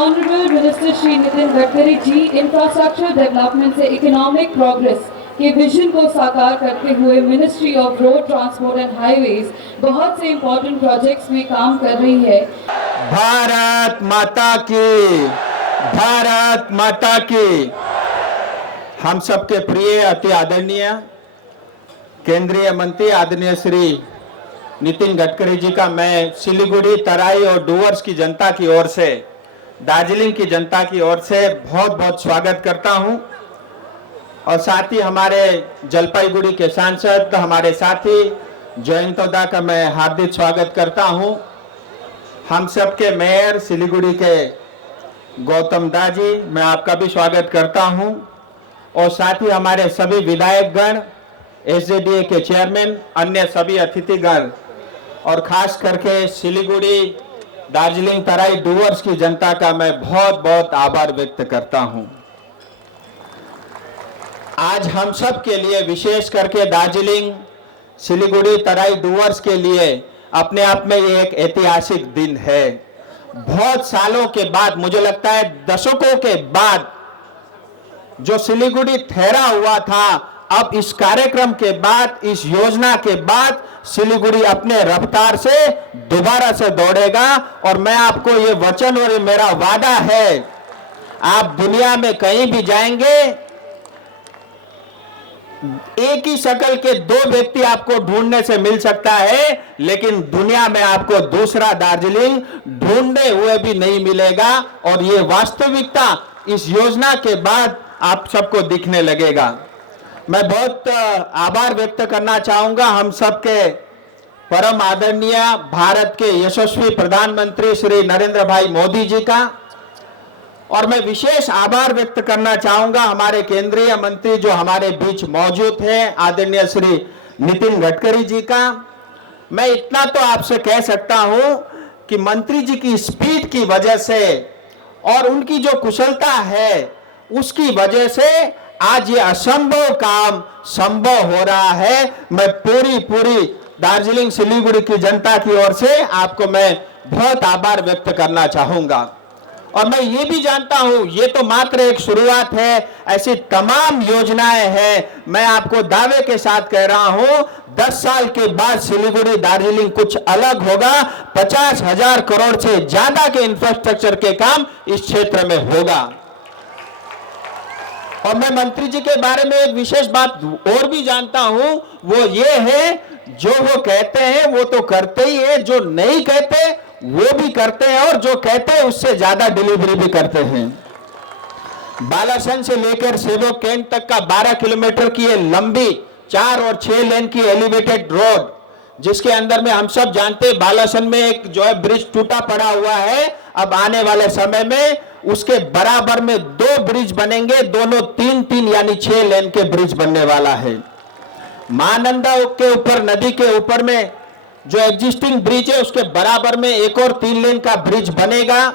Honorable Minister Shri Nitin Gadkari जी infrastructure development से economic progress के vision को साकार करते हुए ministry of road transport and highways बहुत से इंपॉर्टेंट प्रोजेक्ट्स में काम कर रही है। भारत माता की, भारत माता की। हम सबके प्रिय अति आदरणीय केंद्रीय मंत्री आदरणीय श्री नितिन गडकरी जी का मैं सिलीगुड़ी, तराई और डूवर्स की जनता की ओर से, दार्जिलिंग की जनता की ओर से बहुत बहुत स्वागत करता हूं। और साथ ही हमारे जलपाईगुड़ी के सांसद हमारे साथी जयंतोदा का मैं हार्दिक स्वागत करता हूं। हम सबके मेयर सिलीगुड़ी के गौतम दा जी, मैं आपका भी स्वागत करता हूं। और साथ ही हमारे सभी विधायकगण, एसजेडीए के चेयरमैन, अन्य सभी अतिथिगण और खास करके सिलीगुड़ी, दार्जिलिंग, तराई, डूवर्स की जनता का मैं बहुत बहुत आभार व्यक्त करता हूं। आज हम सब के लिए, विशेष करके दार्जिलिंग, सिलीगुड़ी, तराई, डूवर्स के लिए अपने आप में ये एक ऐतिहासिक दिन है। बहुत सालों के बाद, मुझे लगता है दशकों के बाद, जो सिलीगुड़ी ठहरा हुआ था, अब इस कार्यक्रम के बाद, इस योजना के बाद सिलीगुड़ी अपने रफ्तार से दोबारा से दौड़ेगा। और मैं आपको ये वचन और ये मेरा वादा है, आप दुनिया में कहीं भी जाएंगे, एक ही शक्ल के दो व्यक्ति आपको ढूंढने से मिल सकता है, लेकिन दुनिया में आपको दूसरा दार्जिलिंग ढूंढने हुए भी नहीं मिलेगा। और ये वास्तविकता इस योजना के बाद आप सबको दिखने लगेगा। मैं बहुत आभार व्यक्त करना चाहूंगा हम सबके परम आदरणीय भारत के यशस्वी प्रधानमंत्री श्री नरेंद्र भाई मोदी जी का। और मैं विशेष आभार व्यक्त करना चाहूंगा हमारे केंद्रीय मंत्री जो हमारे बीच मौजूद हैं, आदरणीय श्री नितिन गडकरी जी का। मैं इतना तो आपसे कह सकता हूं कि मंत्री जी की स्पीड की वजह से और उनकी जो कुशलता है, उसकी वजह से आज ये असंभव काम संभव हो रहा है। मैं पूरी दार्जिलिंग, सिलीगुड़ी की जनता की ओर से आपको मैं बहुत आभार व्यक्त करना चाहूंगा। और मैं ये भी जानता हूं, ये तो मात्र एक शुरुआत है, ऐसी तमाम योजनाएं हैं। मैं आपको दावे के साथ कह रहा हूं, 10 साल के बाद सिलीगुड़ी, दार्जिलिंग कुछ अलग होगा। 50,000 करोड़ से ज्यादा के इंफ्रास्ट्रक्चर के काम इस क्षेत्र में होगा। और मैं मंत्री जी के बारे में एक विशेष बात और भी जानता हूं, वो ये है, जो वो कहते हैं वो तो करते ही है, जो नहीं कहते वो भी करते हैं, और जो कहते हैं उससे ज्यादा डिलीवरी भी करते हैं। बालासन से लेकर सेवक कैंट तक का 12 किलोमीटर की ये लंबी 4 और 6 लेन की एलिवेटेड रोड, जिसके अंदर में हम सब जानते हैं बालासन में एक जो है ब्रिज टूटा पड़ा हुआ है। अब आने वाले समय में उसके बराबर में 2 ब्रिज बनेंगे, दोनों 3-3 यानी 6 लेन के ब्रिज बनने वाला है। महानंदा के ऊपर, नदी के ऊपर में जो एग्जिस्टिंग ब्रिज है, उसके बराबर में एक और 3 लेन का ब्रिज बनेगा।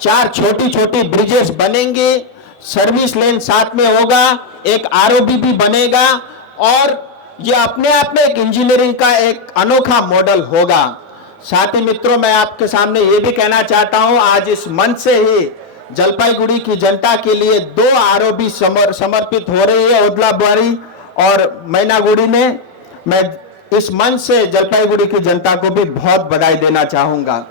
4 छोटी छोटी ब्रिजेस बनेंगे, सर्विस लेन साथ में होगा, एक आरओबी भी बनेगा। और ये अपने आप में एक इंजीनियरिंग का एक अनोखा मॉडल होगा। साथ ही मित्रों, मैं आपके सामने ये भी कहना चाहता हूं, आज इस मंच से ही जलपाईगुड़ी की जनता के लिए 2 आरओबी समर्पित हो रही है, ओदलाबाड़ी और मैनागुड़ी में। मैं इस मंच से जलपाईगुड़ी की जनता को भी बहुत बधाई देना चाहूंगा।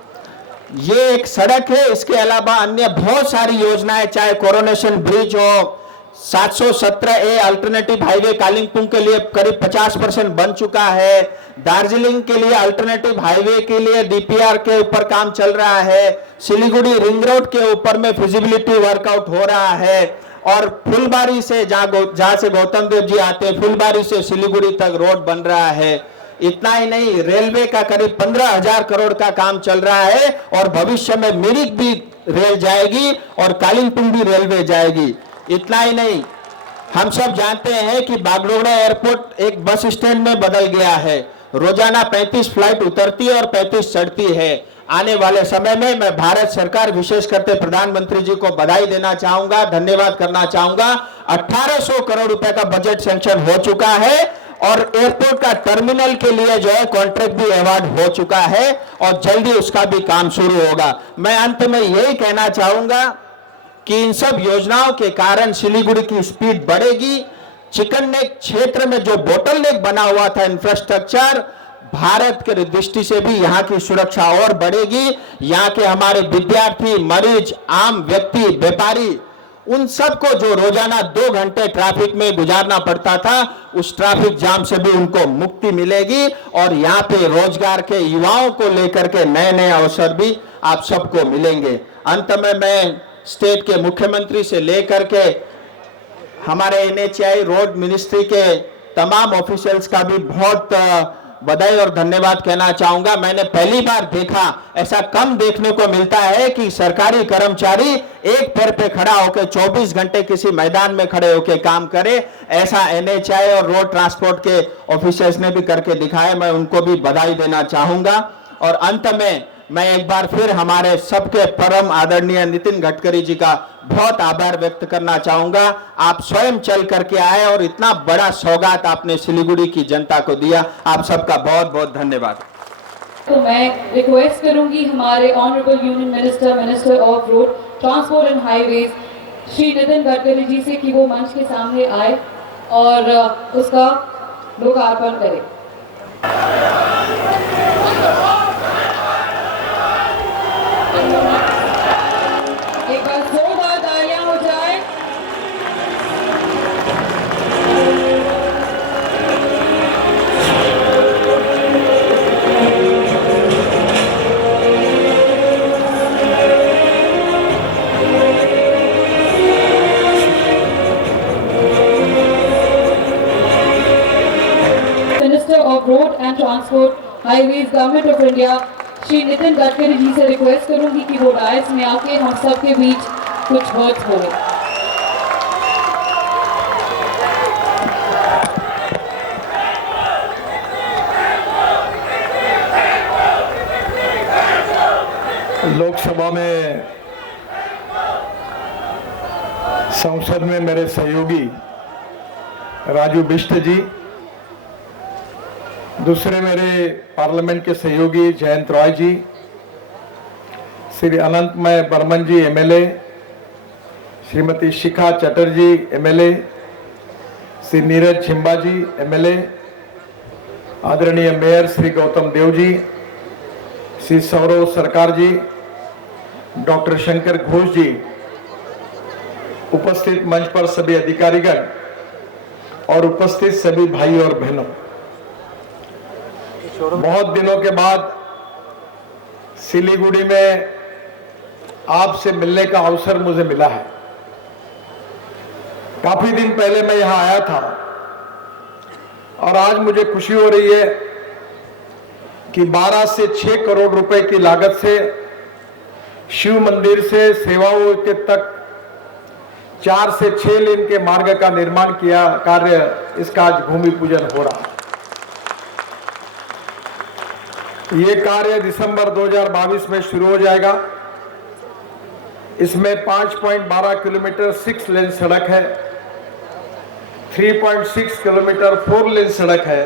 ये एक सड़क है, इसके अलावा अन्य बहुत सारी योजनाएं, चाहे कोरोनेशन ब्रिज हो, 717A अल्टरनेटिव हाईवे कालिंपोंग के लिए करीब 50% बन चुका है। दार्जिलिंग के लिए अल्टरनेटिव हाईवे के लिए डीपीआर के ऊपर काम चल रहा है। सिलीगुड़ी रिंग रोड के ऊपर में फिजिबिलिटी वर्कआउट हो रहा है। और फुलबारी से जहां से गौतम देव जी आते हैं, फुलबारी से सिलीगुड़ी तक रोड बन रहा है। इतना ही नहीं, रेलवे का करीब 15,000 करोड़ का काम चल रहा है। और भविष्य में मिरिक भी रेल जाएगी और कालिंपोंग भी रेलवे जाएगी। इतना ही नहीं, हम सब जानते हैं कि बागडोगरा एयरपोर्ट एक बस स्टैंड में बदल गया है। रोजाना 35 फ्लाइट उतरती है और 35 चढ़ती है। आने वाले समय में मैं भारत सरकार, विशेष करते प्रधानमंत्री जी को बधाई देना चाहूंगा, धन्यवाद करना चाहूंगा। 1800 करोड़ रुपए का बजट सैंक्शन हो चुका है और एयरपोर्ट का टर्मिनल के लिए जो है कॉन्ट्रैक्ट भी अवार्ड हो चुका है और जल्दी उसका भी काम शुरू होगा। मैं अंत में यही कहना चाहूंगा कि इन सब योजनाओं के कारण सिलीगुड़ी की स्पीड बढ़ेगी। चिकन नेक क्षेत्र में जो बोटल नेक बना हुआ था इंफ्रास्ट्रक्चर, भारत के दृष्टि से भी यहाँ की सुरक्षा और बढ़ेगी। यहाँ के हमारे विद्यार्थी, मरीज, आम व्यक्ति, व्यापारी, उन सबको जो रोजाना 2 घंटे ट्रैफिक में गुजारना पड़ता था, उस ट्रैफिक जाम से भी उनको मुक्ति मिलेगी और यहाँ पे रोजगार के युवाओं को लेकर के नए नए अवसर भी आप सबको मिलेंगे। अंत में मैं स्टेट के मुख्यमंत्री से लेकर के हमारे NHAI रोड मिनिस्ट्री के तमाम ऑफिशियल्स का भी बहुत बधाई और धन्यवाद कहना चाहूंगा। मैंने पहली बार देखा, ऐसा कम देखने को मिलता है कि सरकारी कर्मचारी एक पैर पे खड़ा होकर 24 घंटे किसी मैदान में खड़े होकर काम करे। ऐसा NHAI और रोड ट्रांसपोर्ट के ऑफिसर्स ने भी करके दिखाया। मैं उनको भी बधाई देना चाहूंगा। और अंत में मैं एक बार फिर हमारे सबके परम आदरणीय नितिन गडकरी जी का बहुत आभार व्यक्त करना चाहूंगा। आप स्वयं चल करके आए और इतना बड़ा सौगात आपने सिलीगुड़ी की जनता को दिया। आप सबका बहुत बहुत धन्यवाद। तो मैं रिक्वेस्ट करूंगी हमारे honourable union minister of road transport and highways Shri Nitin Gadkari ji से कि वो मंच के सामने आए और उसका लोकार्पण करें। एक बार जोरदार तालियां हो जाए। Minister of road and transport highways government of India Shri Nitin Gadkari ji से रिक्वेस्ट करूंगी कि वो डायस में आके हम सब के बीच कुछ वर्ड्स बोले। लोकसभा में संसद में मेरे सहयोगी राजू बिष्ट जी, दूसरे मेरे पार्लियामेंट के सहयोगी जयंत रॉय जी, श्री अनंतमय बर्मन जी MLA, श्रीमती शिखा चटर्जी MLA, श्री नीरज छिंबा जी MLA, आदरणीय मेयर श्री गौतम देव जी, श्री सौरव सरकार जी, डॉक्टर शंकर घोष जी, उपस्थित मंच पर सभी अधिकारीगण और उपस्थित सभी भाई और बहनों, बहुत दिनों के बाद सिलीगुड़ी में आपसे मिलने का अवसर मुझे मिला है। काफी दिन पहले मैं यहां आया था और आज मुझे खुशी हो रही है कि 12 से 6 करोड़ रुपए की लागत से शिव मंदिर से सेवाओं के तक 4 से 6 लेन के मार्ग का निर्माण किया कार्य, इसका आज भूमि पूजन हो रहा है। ये कार्य दिसंबर 2022 में शुरू हो जाएगा। इसमें 5.12 किलोमीटर 6 लेन सड़क है, 3.6 किलोमीटर 4 लेन सड़क है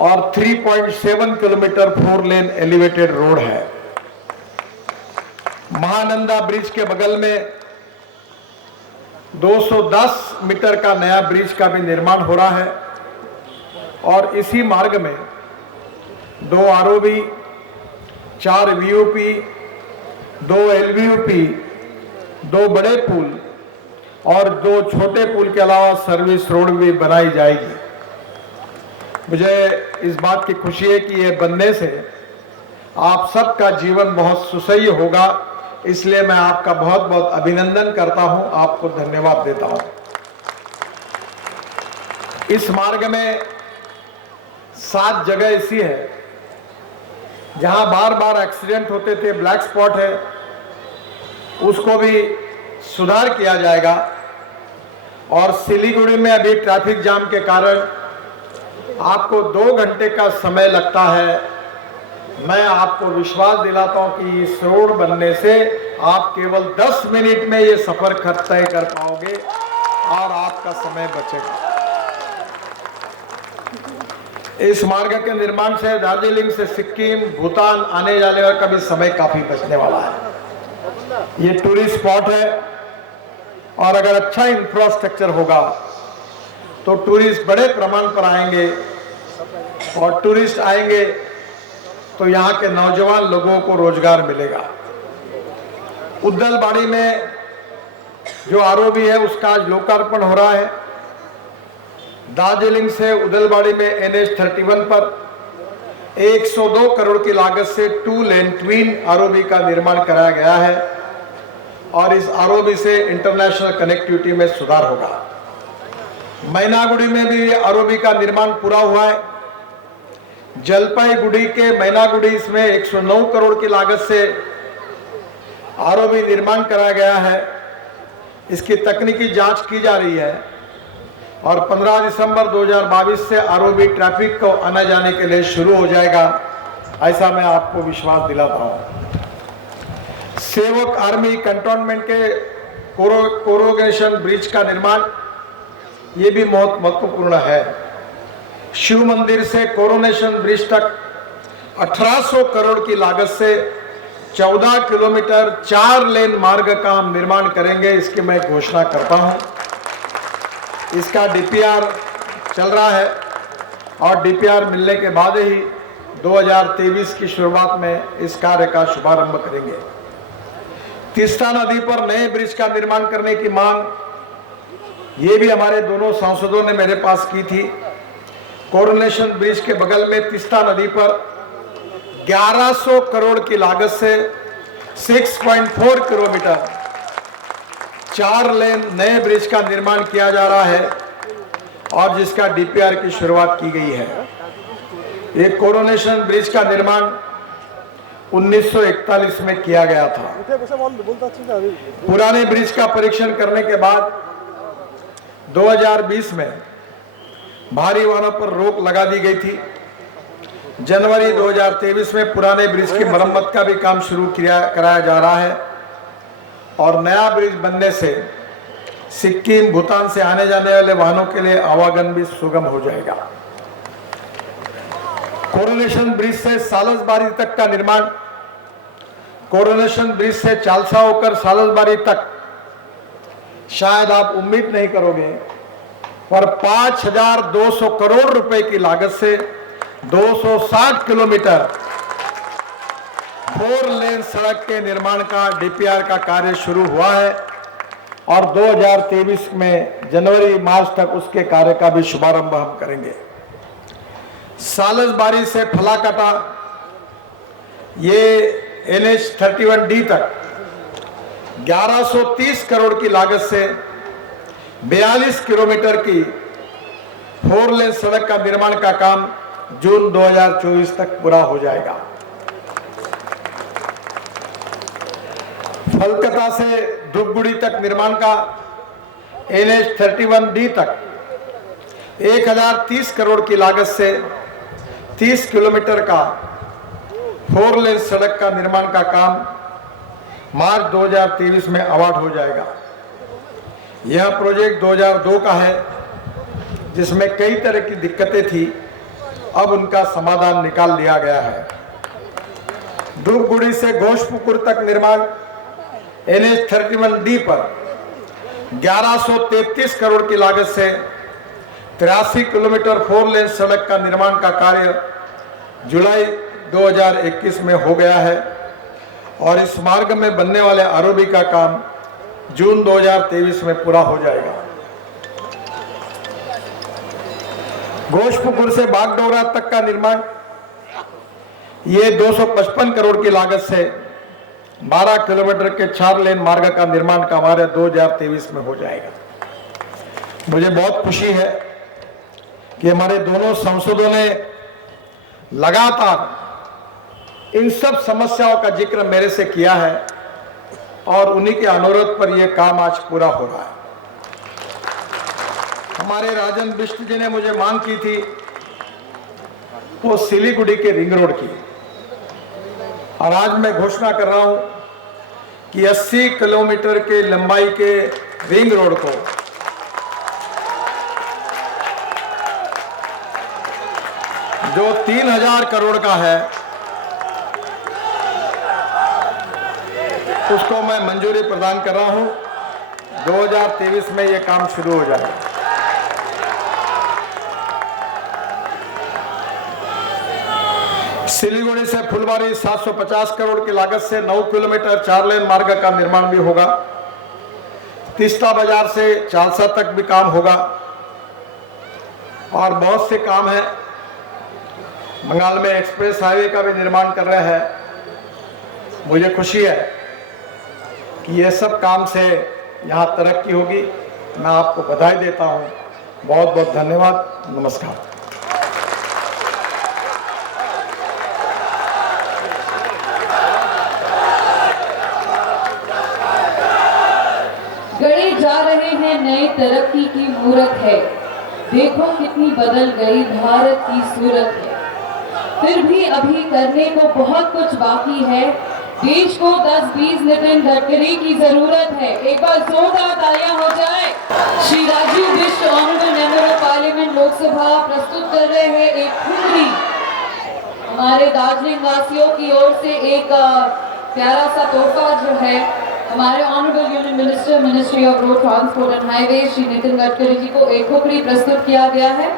और 3.7 किलोमीटर 4 लेन एलिवेटेड रोड है। महानंदा ब्रिज के बगल में 210 मीटर का नया ब्रिज का भी निर्माण हो रहा है और इसी मार्ग में 2 ROB, 4 VOP, 2 LVOP, 2 बड़े पुल और 2 छोटे पुल के अलावा सर्विस रोड भी बनाई जाएगी। मुझे इस बात की खुशी है कि ये बनने से आप सबका जीवन बहुत सुसह्य होगा, इसलिए मैं आपका बहुत बहुत अभिनंदन करता हूं, आपको धन्यवाद देता हूं। इस मार्ग में 7 जगह ऐसी है जहां बार बार एक्सीडेंट होते थे, ब्लैक स्पॉट है, उसको भी सुधार किया जाएगा। और सिलीगुड़ी में अभी ट्रैफिक जाम के कारण आपको 2 घंटे का समय लगता है। मैं आपको विश्वास दिलाता हूं कि इस रोड बनने से आप केवल 10 मिनट में ये सफर तय कर पाओगे और आपका समय बचेगा। इस मार्ग के निर्माण से दार्जिलिंग से सिक्किम, भूटान आने जाने का भी समय काफी बचने वाला है। ये टूरिस्ट स्पॉट है और अगर अच्छा इंफ्रास्ट्रक्चर होगा तो टूरिस्ट बड़े प्रमाण पर आएंगे और टूरिस्ट आएंगे तो यहाँ के नौजवान लोगों को रोजगार मिलेगा। उद्दलबाड़ी में जो आरओबी है उसका आज लोकार्पण हो रहा है। दार्जिलिंग से उद्दलबाड़ी में NH-31 पर 102 करोड़ की लागत से 2 लेन ट्विन आरओबी का निर्माण कराया गया है और इस आरओबी से इंटरनेशनल कनेक्टिविटी में सुधार होगा। मैनागुड़ी में भी आरओबी का निर्माण पूरा हुआ है। जलपाईगुड़ी के मैनागुड़ी इसमें 109 करोड़ की लागत से आरओबी निर्माण कराया गया है। इसकी तकनीकी जांच की जा रही है और 15 दिसंबर 2022 से आरओबी ट्रैफिक को आने जाने के लिए शुरू हो जाएगा, ऐसा मैं आपको विश्वास दिलाता हूं। सेवक आर्मी कंटोनमेंट के कोरोगेशन ब्रिज का निर्माण ये भी बहुत महत्वपूर्ण है। शिव मंदिर से कोरोनेशन ब्रिज तक 1800 करोड़ की लागत से 14 किलोमीटर 4 लेन मार्ग का हम निर्माण करेंगे, इसकी मैं घोषणा करता हूं। इसका डीपीआर चल रहा है और डीपीआर मिलने के बाद ही 2023 की शुरुआत में इस कार्य का शुभारंभ करेंगे। तीस्ता नदी पर नए ब्रिज का निर्माण करने की मांग ये भी हमारे दोनों सांसदों ने मेरे पास की थी। कोरोनेशन ब्रिज के बगल में तीस्ता नदी पर 1100 करोड़ की लागत से 6.4 किलोमीटर 4 लेन नए ब्रिज का निर्माण किया जा रहा है और जिसका डीपीआर की शुरुआत की गई है। ये कोरोनेशन ब्रिज का निर्माण 1941 में किया गया था। पुराने ब्रिज का परीक्षण करने के बाद 2020 में भारी वाहनों पर रोक लगा दी गई थी। जनवरी 2023 में पुराने ब्रिज की मरम्मत का भी काम शुरू कराया जा रहा है और नया ब्रिज बनने से सिक्किम, भूटान से आने जाने वाले वाहनों के लिए आवागमन भी सुगम हो जाएगा। कोरोनेशन ब्रिज से सालसबारी तक का निर्माण, कोरोनेशन ब्रिज से चालसा होकर सालसबारी तक शायद आप उम्मीद नहीं करोगे पर 5200 करोड़ रुपए की लागत से 260 किलोमीटर 4 लेन सड़क के निर्माण का डीपीआर का कार्य शुरू हुआ है और 2023 में जनवरी मार्च तक उसके कार्य का भी शुभारंभ हम करेंगे। सालसबारी से फलाकटा ये NH-31D तक 1130 करोड़ की लागत से 42 किलोमीटर की 4 लेन सड़क का निर्माण का काम जून 2024 तक पूरा हो जाएगा। फलकता से धूपगुड़ी तक निर्माण का NH-31D तक 1030 करोड़ की लागत से 30 किलोमीटर का 4 लेन सड़क का निर्माण का काम मार्च 2023 में अवार्ड हो जाएगा। यह प्रोजेक्ट 2002 का है जिसमें कई तरह की दिक्कतें थी, अब उनका समाधान निकाल लिया गया है। धूपगुड़ी से घोषपुकुर तक निर्माण NH-31D पर 1133 करोड़ की लागत से 83 किलोमीटर 4 लेन सड़क का निर्माण का कार्य जुलाई 2021 में हो गया है और इस मार्ग में बनने वाले आरओबी का काम जून 2023 में पूरा हो जाएगा। घोषपुकुर से बागडोगरा तक का निर्माण ये 255 करोड़ की लागत से 12 किलोमीटर के 4 लेन मार्ग का निर्माण का हमारे 2023 में हो जाएगा। मुझे बहुत खुशी है कि हमारे दोनों सांसदों ने लगातार इन सब समस्याओं का जिक्र मेरे से किया है और उन्हीं के अनुरोध पर यह काम आज पूरा हो रहा है। हमारे राजन बिष्ट जी ने मुझे मांग की थी वो सिलीगुड़ी के रिंग रोड की, और आज मैं घोषणा कर रहा हूं कि 80 किलोमीटर के लंबाई के रिंग रोड को जो 3000 करोड़ का है उसको मैं मंजूरी प्रदान कर रहा हूं। 2023 में ये काम शुरू हो जाएगा। सिलीगुड़ी से फुलबारी 750 करोड़ की लागत से 9 किलोमीटर 4 लेन मार्ग का निर्माण भी होगा। तीस्ता बाजार से चालसा तक भी काम होगा और बहुत से काम है। बंगाल में एक्सप्रेस हाईवे का भी निर्माण कर रहे हैं। मुझे खुशी है कि ये सब काम से यहाँ तरक्की होगी। मैं आपको बधाई देता हूँ। बहुत बहुत धन्यवाद। नमस्कार। गढ़े जा रहे हैं नई तरक्की की मूरत है। देखो कितनी बदल गई भारत की सूरत है। फिर भी अभी करने को बहुत कुछ बाकी है। देश को 10-20 नितिन गडकरी की जरूरत है। एक बार जोरदार तालियां हो जाए। Shri Rajeev Bisht honourable member of parliament Lok Sabha प्रस्तुत कर रहे हैं एक खुंदरी हमारे दार्जिलिंग वासियों की ओर से एक प्यारा सा तोहफा जो है हमारे honourable union minister ministry of road transport and highway Shri Nitin Gadkari ji को एक खुंदरी प्रस्तुत किया गया है।